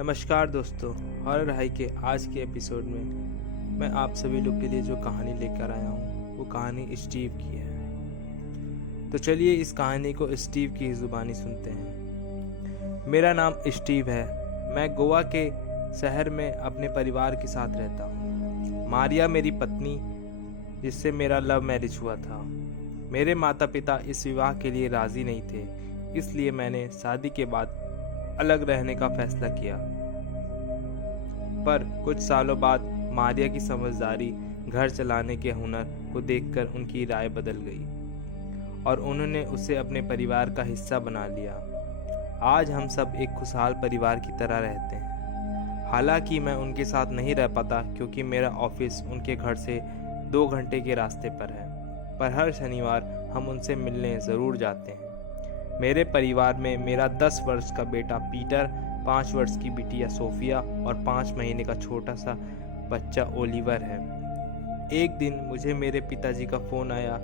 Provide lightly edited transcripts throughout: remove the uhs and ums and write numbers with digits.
नमस्कार दोस्तों, horror high के आज के एपिसोड में मैं आप सभी लोग के लिए जो कहानी लेकर आया हूँ वो कहानी स्टीव की है। तो चलिए इस कहानी को स्टीव की ज़ुबानी सुनते हैं। मेरा नाम स्टीव है। मैं गोवा के शहर में अपने परिवार के साथ रहता हूँ। मारिया मेरी पत्नी, जिससे मेरा लव मैरिज हुआ था। मेरे माता पिता इस विवाह के लिए राज़ी नहीं थे, इसलिए मैंने शादी के बाद अलग रहने का फैसला किया। पर कुछ सालों बाद मारिया की समझदारी, घर चलाने के हुनर को देखकर उनकी राय बदल गई और उन्होंने उसे अपने परिवार का हिस्सा बना लिया। आज हम सब एक खुशहाल परिवार की तरह रहते हैं। हालांकि मैं उनके साथ नहीं रह पाता क्योंकि मेरा ऑफिस उनके घर से 2 घंटे के रास्ते पर है, पर हर शनिवार हम उनसे मिलने ज़रूर जाते हैं। मेरे परिवार में मेरा 10 वर्ष का बेटा पीटर, 5 वर्ष की बिटिया सोफिया और 5 महीने का छोटा सा बच्चा ओलिवर है। एक दिन मुझे मेरे पिताजी का फ़ोन आया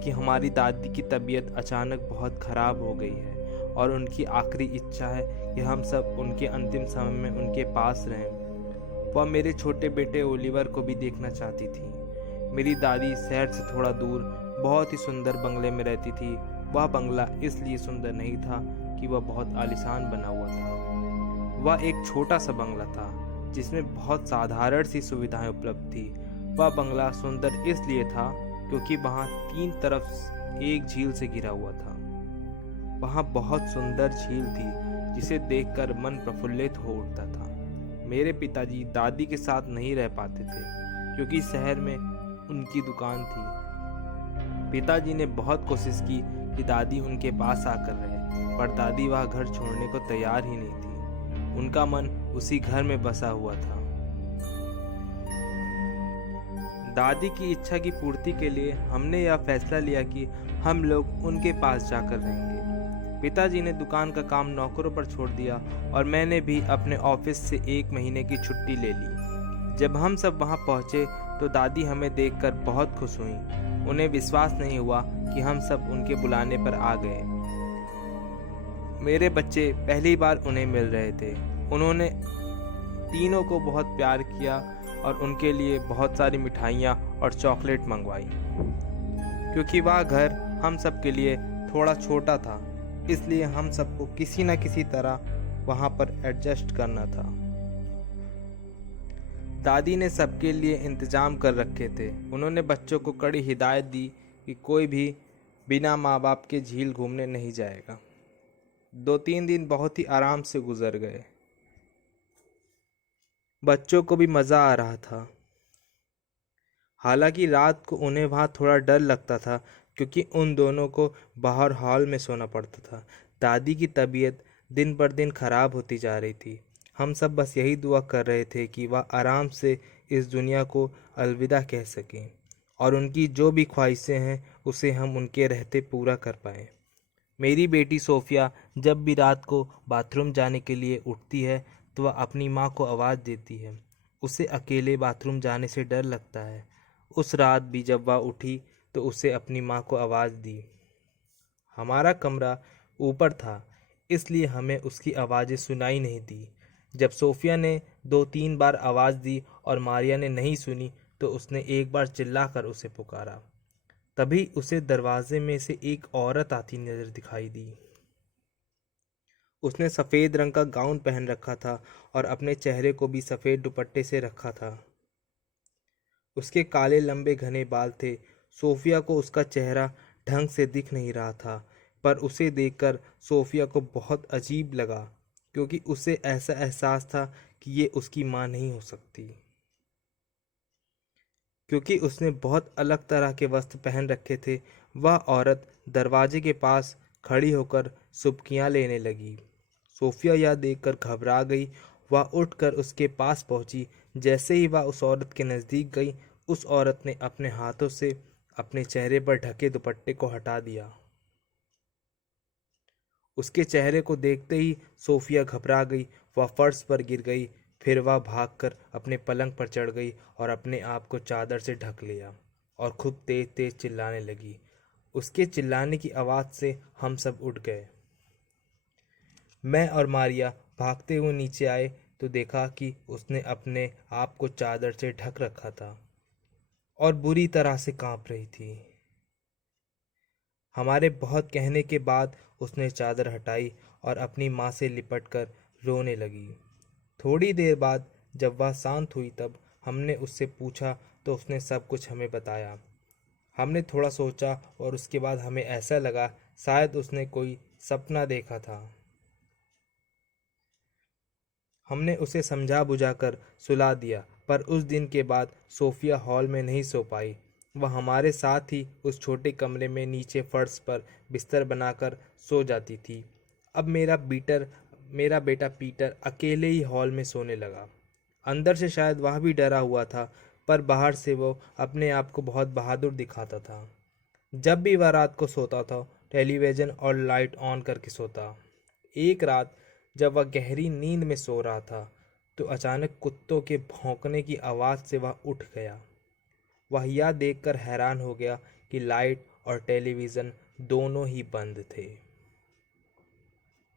कि हमारी दादी की तबीयत अचानक बहुत ख़राब हो गई है और उनकी आखिरी इच्छा है कि हम सब उनके अंतिम समय में उनके पास रहें। वह मेरे छोटे बेटे ओलिवर को भी देखना चाहती थी। मेरी दादी शहर से थोड़ा दूर बहुत ही सुंदर बंगले में रहती थी। वह बंगला इसलिए सुंदर नहीं था कि वह बहुत आलीशान बना हुआ था। वह एक छोटा सा बंगला था जिसमें बहुत साधारण सी सुविधाएं उपलब्ध थी। वह बंगला सुंदर इसलिए था क्योंकि वहाँ 3 तरफ एक झील से घिरा हुआ था। वहाँ बहुत सुंदर झील थी जिसे देखकर मन प्रफुल्लित हो उठता था। मेरे पिताजी दादी के साथ नहीं रह पाते थे क्योंकि शहर में उनकी दुकान थी। पिताजी ने बहुत कोशिश की कि दादी उनके पास आकर रहे, पर दादी वह घर छोड़ने को तैयार ही नहीं थी। उनका मन उसी घर में बसा हुआ था। दादी की इच्छा की पूर्ति के लिए हमने यह फैसला लिया कि हम लोग उनके पास जाकर रहेंगे। पिताजी ने दुकान का काम नौकरों पर छोड़ दिया और मैंने भी अपने ऑफिस से 1 महीने की छुट्टी ले ली। जब हम सब वहां पहुंचे तो दादी हमें देखकर बहुत खुश हुई। उन्हें विश्वास नहीं हुआ कि हम सब उनके बुलाने पर आ गए। मेरे बच्चे पहली बार उन्हें मिल रहे थे। उन्होंने तीनों को बहुत प्यार किया और उनके लिए बहुत सारी मिठाइयाँ और चॉकलेट मंगवाई। क्योंकि वह घर हम सब के लिए थोड़ा छोटा था, इसलिए हम सबको किसी न किसी तरह वहाँ पर एडजस्ट करना था। दादी ने सबके लिए इंतजाम कर रखे थे। उन्होंने बच्चों को कड़ी हिदायत दी कि कोई भी बिना माँ बाप के झील घूमने नहीं जाएगा। 2-3 दिन बहुत ही आराम से गुजर गए। बच्चों को भी मज़ा आ रहा था। हालांकि रात को उन्हें वहाँ थोड़ा डर लगता था क्योंकि उन दोनों को बाहर हॉल में सोना पड़ता था। दादी की तबीयत दिन पर दिन खराब होती जा रही थी। हम सब बस यही दुआ कर रहे थे कि वह आराम से इस दुनिया को अलविदा कह सकें और उनकी जो भी ख्वाहिशें हैं उसे हम उनके रहते पूरा कर पाएँ। मेरी बेटी सोफिया जब भी रात को बाथरूम जाने के लिए उठती है तो वह अपनी माँ को आवाज़ देती है। उसे अकेले बाथरूम जाने से डर लगता है। उस रात भी जब वह उठी तो उसे अपनी माँ को आवाज़ दी। हमारा कमरा ऊपर था, इसलिए हमें उसकी आवाज़ें सुनाई नहीं दी। जब सोफिया ने 2-3 बार आवाज़ दी और मारिया ने नहीं सुनी तो उसने एक बार चिल्लाकर उसे पुकारा। तभी उसे दरवाजे में से एक औरत आती नजर दिखाई दी। उसने सफ़ेद रंग का गाउन पहन रखा था और अपने चेहरे को भी सफ़ेद दुपट्टे से रखा था। उसके काले लंबे घने बाल थे। सोफिया को उसका चेहरा ढंग से दिख नहीं रहा था, पर उसे देखकर सोफिया को बहुत अजीब लगा क्योंकि उसे ऐसा एहसास था कि ये उसकी माँ नहीं हो सकती, क्योंकि उसने बहुत अलग तरह के वस्त्र पहन रखे थे। वह औरत दरवाजे के पास खड़ी होकर सुबकियां लेने लगी। सोफिया यह देखकर घबरा गई। वह उठकर उसके पास पहुंची। जैसे ही वह उस औरत के नज़दीक गई, उस औरत ने अपने हाथों से अपने चेहरे पर ढके दुपट्टे को हटा दिया। उसके चेहरे को देखते ही सोफिया घबरा गई। वह फर्श पर गिर गई। फिर वह भागकर अपने पलंग पर चढ़ गई और अपने आप को चादर से ढक लिया और खूब तेज तेज चिल्लाने लगी। उसके चिल्लाने की आवाज़ से हम सब उठ गए। मैं और मारिया भागते हुए नीचे आए तो देखा कि उसने अपने आप को चादर से ढक रखा था और बुरी तरह से कांप रही थी। हमारे बहुत कहने के बाद उसने चादर हटाई और अपनी माँ से लिपट कर रोने लगी। थोड़ी देर बाद जब वह शांत हुई तब हमने उससे पूछा तो उसने सब कुछ हमें बताया। हमने थोड़ा सोचा और उसके बाद हमें ऐसा लगा शायद उसने कोई सपना देखा था। हमने उसे समझा बुझाकर सुला दिया, पर उस दिन के बाद सोफिया हॉल में नहीं सो पाई। वह हमारे साथ ही उस छोटे कमरे में नीचे फर्श पर बिस्तर बनाकर सो जाती थी। अब मेरा बेटा पीटर अकेले ही हॉल में सोने लगा। अंदर से शायद वह भी डरा हुआ था, पर बाहर से वो अपने आप को बहुत बहादुर दिखाता था। जब भी वह रात को सोता था, टेलीविज़न और लाइट ऑन करके सोता। एक रात जब वह गहरी नींद में सो रहा था, तो अचानक कुत्तों के भौंकने की आवाज़ से वह उठ गया। वह यह देखकर हैरान हो गया कि लाइट और टेलीविज़न दोनों ही बंद थे।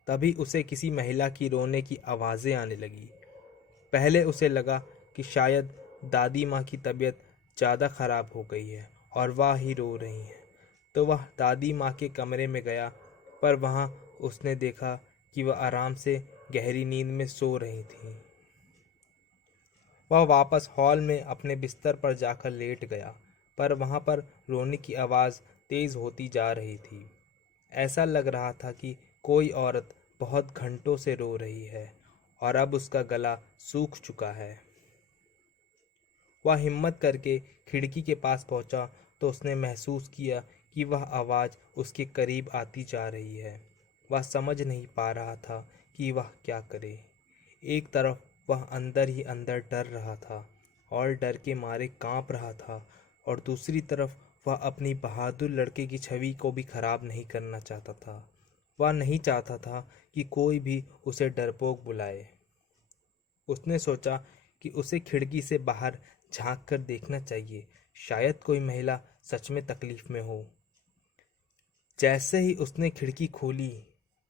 तभी उसे किसी महिला की रोने की आवाज़ें आने लगी। पहले उसे लगा कि शायद दादी माँ की तबीयत ज़्यादा ख़राब हो गई है और वह ही रो रही हैं। तो वह दादी माँ के कमरे में गया, पर वहाँ उसने देखा कि वह आराम से गहरी नींद में सो रही थीं। वह वापस हॉल में अपने बिस्तर पर जाकर लेट गया, पर वहाँ पर रोने की आवाज़ तेज़ होती जा रही थी। ऐसा लग रहा था कि कोई औरत बहुत घंटों से रो रही है और अब उसका गला सूख चुका है। वह हिम्मत करके खिड़की के पास पहुंचा तो उसने महसूस किया कि वह आवाज़ उसके करीब आती जा रही है। वह समझ नहीं पा रहा था कि वह क्या करे। एक तरफ वह अंदर ही अंदर डर रहा था और डर के मारे कांप रहा था, और दूसरी तरफ वह अपनी बहादुर लड़के की छवि को भी खराब नहीं करना चाहता था। वह नहीं चाहता था कि कोई भी उसे डरपोक बुलाए। उसने सोचा कि उसे खिड़की से बाहर झांक कर देखना चाहिए, शायद कोई महिला सच में तकलीफ में हो। जैसे ही उसने खिड़की खोली,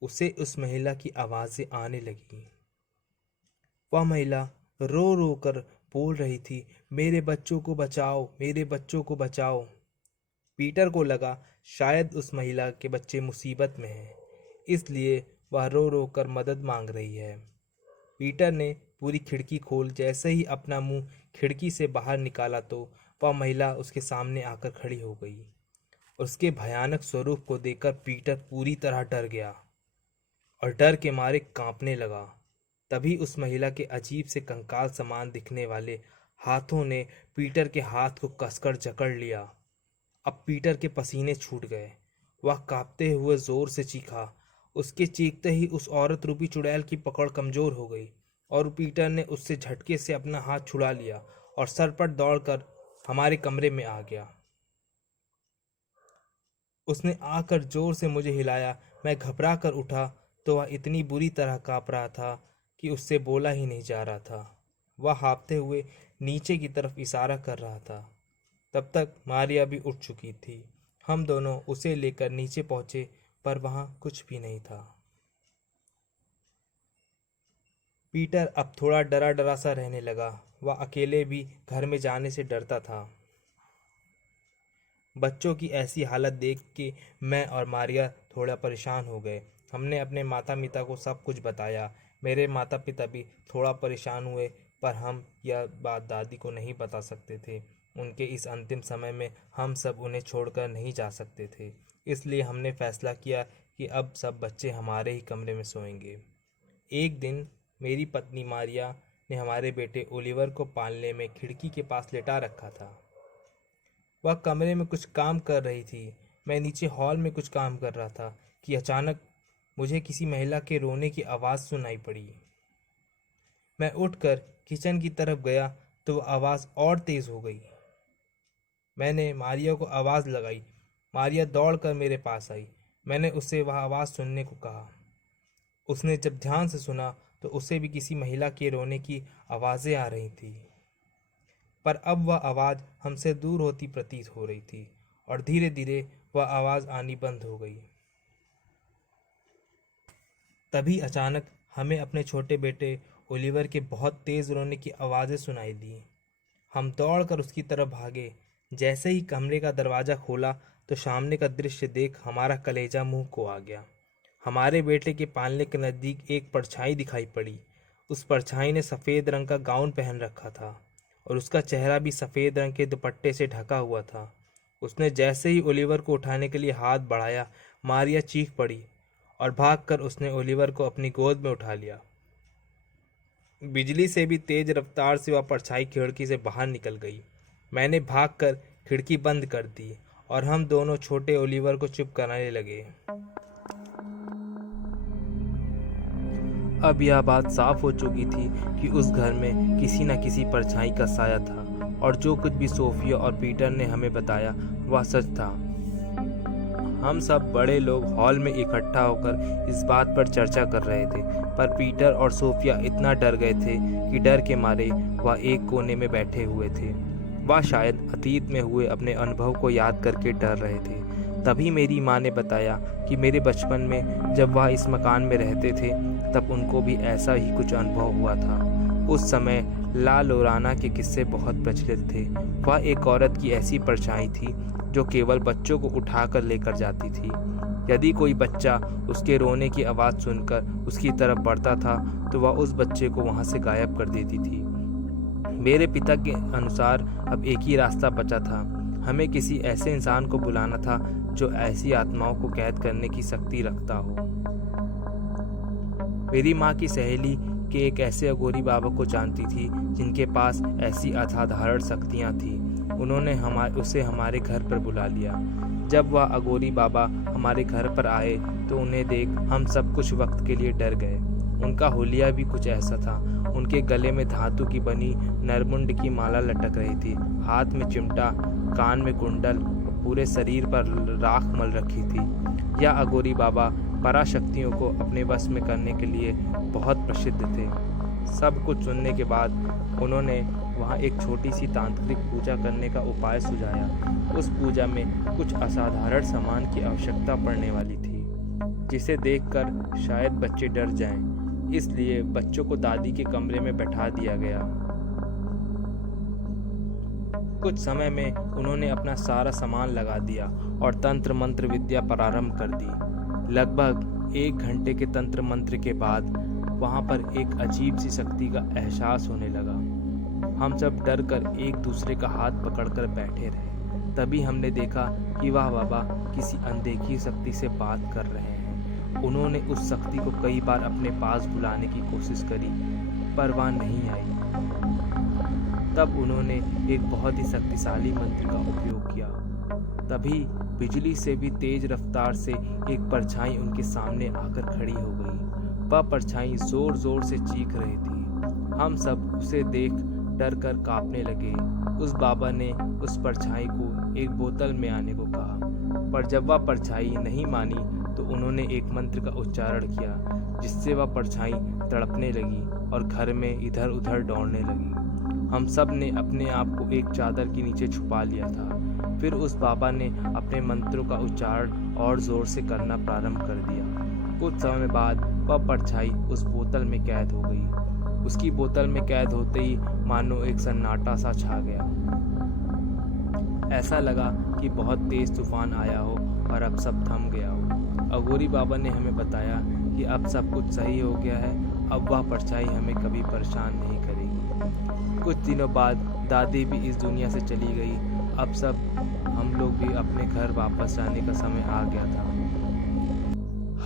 उसे उस महिला की आवाज़ें आने लगीं। वह महिला रो रो कर बोल रही थी, मेरे बच्चों को बचाओ, मेरे बच्चों को बचाओ। पीटर को लगा शायद उस महिला के बच्चे मुसीबत में हैं, इसलिए वह रो रो कर मदद मांग रही है। पीटर ने पूरी खिड़की खोल जैसे ही अपना मुंह खिड़की से बाहर निकाला तो वह महिला उसके सामने आकर खड़ी हो गई। उसके भयानक स्वरूप को देखकर पीटर पूरी तरह डर गया और डर के मारे कांपने लगा। तभी उस महिला के अजीब से कंकाल समान दिखने वाले हाथों ने पीटर के हाथ को कसकर जकड़ लिया। अब पीटर के पसीने छूट गए। वह कांपते हुए जोर से चीखा। उसके चीखते ही उस औरत रूपी चुड़ैल की पकड़ कमजोर हो गई और पीटर ने उससे झटके से अपना हाथ छुड़ा लिया और सरपट दौड़कर हमारे कमरे में आ गया। उसने आकर जोर से मुझे हिलाया। मैं घबरा कर उठा तो वह इतनी बुरी तरह काँप रहा था कि उससे बोला ही नहीं जा रहा था। वह हाँफते हुए नीचे की तरफ इशारा कर रहा था। तब तक मारिया भी उठ चुकी थी। हम दोनों उसे लेकर नीचे पहुंचे, पर वहां कुछ भी नहीं था। पीटर अब थोड़ा डरा डरा सा रहने लगा। वह अकेले भी घर में जाने से डरता था। बच्चों की ऐसी हालत देख के मैं और मारिया थोड़ा परेशान हो गए। हमने अपने माता पिता को सब कुछ बताया। मेरे माता पिता भी थोड़ा परेशान हुए, पर हम यह बात दादी को नहीं बता सकते थे। उनके इस अंतिम समय में हम सब उन्हें छोड़कर नहीं जा सकते थे, इसलिए हमने फैसला किया कि अब सब बच्चे हमारे ही कमरे में सोएंगे। एक दिन मेरी पत्नी मारिया ने हमारे बेटे ओलिवर को पालने में खिड़की के पास लेटा रखा था। वह कमरे में कुछ काम कर रही थी। मैं नीचे हॉल में कुछ काम कर रहा था कि अचानक मुझे किसी महिला के रोने की आवाज़ सुनाई पड़ी। मैं उठकर किचन की तरफ गया तो वह आवाज़ और तेज़ हो गई। मैंने मारिया को आवाज़ लगाई। मारिया दौड़कर मेरे पास आई। मैंने उससे वह आवाज़ सुनने को कहा। उसने जब ध्यान से सुना तो उसे भी किसी महिला के रोने की आवाज़ें आ रही थी, पर अब वह आवाज़ हमसे दूर होती प्रतीत हो रही थी और धीरे धीरे वह आवाज़ आनी बंद हो गई। तभी अचानक हमें अपने छोटे बेटे ओलिवर के बहुत तेज़ रोने की आवाज़ें सुनाई दी। हम दौड़कर उसकी तरफ भागे। जैसे ही कमरे का दरवाज़ा खोला तो सामने का दृश्य देख हमारा कलेजा मुंह को आ गया। हमारे बेटे के पालने के नज़दीक एक परछाई दिखाई पड़ी। उस परछाई ने सफ़ेद रंग का गाउन पहन रखा था और उसका चेहरा भी सफ़ेद रंग के दुपट्टे से ढका हुआ था। उसने जैसे ही ओलिवर को उठाने के लिए हाथ बढ़ाया, मारिया चीख पड़ी और भागकर उसने ओलिवर को अपनी गोद में उठा लिया। बिजली से भी तेज रफ्तार से वह परछाई खिड़की से बाहर निकल गई। मैंने भागकर खिड़की बंद कर दी और हम दोनों छोटे ओलिवर को चुप कराने लगे। अब यह बात साफ हो चुकी थी कि उस घर में किसी न किसी परछाई का साया था और जो कुछ भी सोफिया और पीटर ने हमें बताया वह सच था। हम सब बड़े लोग हॉल में इकट्ठा होकर इस बात पर चर्चा कर रहे थे, पर पीटर और सोफिया इतना डर गए थे कि डर के मारे वह एक कोने में बैठे हुए थे। वह शायद अतीत में हुए अपने अनुभव को याद करके डर रहे थे। तभी मेरी माँ ने बताया कि मेरे बचपन में जब वह इस मकान में रहते थे तब उनको भी ऐसा ही कुछ अनुभव हुआ था। उस समय ला लोराना के किस्से बहुत प्रचलित थे। वह एक औरत की ऐसी परछाई थी जो केवल बच्चों को उठाकर लेकर जाती थी। यदि कोई बच्चा उसके रोने की आवाज़ सुनकर उसकी तरफ बढ़ता था तो वह उस बच्चे को वहां से गायब कर देती थी। मेरे पिता के अनुसार अब एक ही रास्ता बचा था। हमें किसी ऐसे इंसान को बुलाना था जो ऐसी आत्माओं को कैद करने की शक्ति रखता हो। मेरी माँ की सहेली के एक ऐसे अघोरी बाबा को जानती थी जिनके पास ऐसी असाधारण शक्तियाँ थीं। उन्होंने उसे हमारे घर पर बुला लिया। जब वह अघोरी बाबा हमारे घर पर आए तो उन्हें देख हम सब कुछ वक्त के लिए डर गए। उनका हुलिया भी कुछ ऐसा था। उनके गले में धातु की बनी नरमुंड की माला लटक रही थी, हाथ में चिमटा, कान में कुंडल, पूरे शरीर पर राख मल रखी थी। यह अघोरी बाबा पराशक्तियों को अपने वश में करने के लिए बहुत प्रसिद्ध थे। सब कुछ सुनने के बाद उन्होंने वहाँ एक छोटी सी तांत्रिक पूजा करने का उपाय सुझाया। उस पूजा में कुछ असाधारण सामान की आवश्यकता पड़ने वाली थी, जिसे देखकर शायद बच्चे डर जाएं। इसलिए बच्चों को दादी के कमरे में बैठा दिया गया। कुछ समय में उन्होंने अपना सारा सामान लगा दिया और तंत्र मंत्र विद्या प्रारंभ कर दी। लगभग 1 घंटे के तंत्र मंत्र के बाद वहां पर एक अजीब सी शक्ति का एहसास होने लगा। हम सब डर कर एक दूसरे का हाथ पकड़कर बैठे रहे। तभी हमने देखा कि वह बाबा किसी अनदेखी शक्ति से बात कर रहे हैं। उन्होंने उस शक्ति को कई बार अपने पास बुलाने की कोशिश करी, पर वह नहीं आई। तब उन्होंने एक बहुत ही शक्तिशाली मंत्र का उपयोग किया। तभी बिजली से भी तेज रफ्तार से एक परछाई उनके सामने आकर खड़ी हो गई। वह परछाई जोर जोर से चीख रही थी। हम सब उसे देख डर कर कांपने लगे। उस बाबा ने उस परछाई को एक बोतल में आने को कहा, पर जब वह परछाई नहीं मानी तो उन्होंने एक मंत्र का उच्चारण किया, जिससे वह परछाई तड़पने लगी और घर में इधर उधर दौड़ने लगी। हम सब ने अपने आप को एक चादर के नीचे छुपा लिया था। फिर उस बाबा ने अपने मंत्रों का उच्चारण और जोर से करना प्रारंभ कर दिया। कुछ समय बाद वह परछाई उस बोतल में कैद हो गई। उसकी बोतल में कैद होते ही मानो एक सन्नाटा सा छा गया। ऐसा लगा कि बहुत तेज तूफान आया हो और अब सब थम गया हो। अघोरी बाबा ने हमें बताया कि अब सब कुछ सही हो गया है। अब वह परछाई हमें कभी परेशान नहीं करेगी। कुछ दिनों बाद दादी भी इस दुनिया से चली गई। अब सब हम लोग भी अपने घर वापस जाने का समय आ गया था।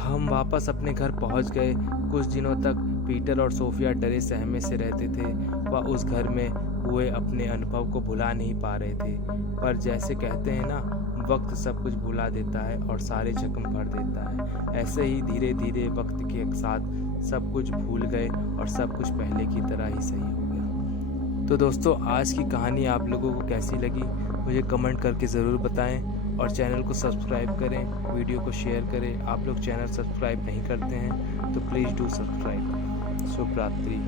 हम वापस अपने घर पहुंच गए। कुछ दिनों तक पीटर और सोफिया डरे सहमे से रहते थे। वह उस घर में हुए अपने अनुभव को भुला नहीं पा रहे थे, पर जैसे कहते हैं ना, वक्त सब कुछ भुला देता है और सारे जख्म भर देता है। ऐसे ही धीरे धीरे वक्त के साथ सब कुछ भूल गए और सब कुछ पहले की तरह ही सही हो गया। तो दोस्तों, आज की कहानी आप लोगों को कैसी लगी मुझे कमेंट करके ज़रूर बताएं और चैनल को सब्सक्राइब करें, वीडियो को शेयर करें। आप लोग चैनल सब्सक्राइब नहीं करते हैं तो प्लीज़ डू सब्सक्राइब। शुभ रात्रि।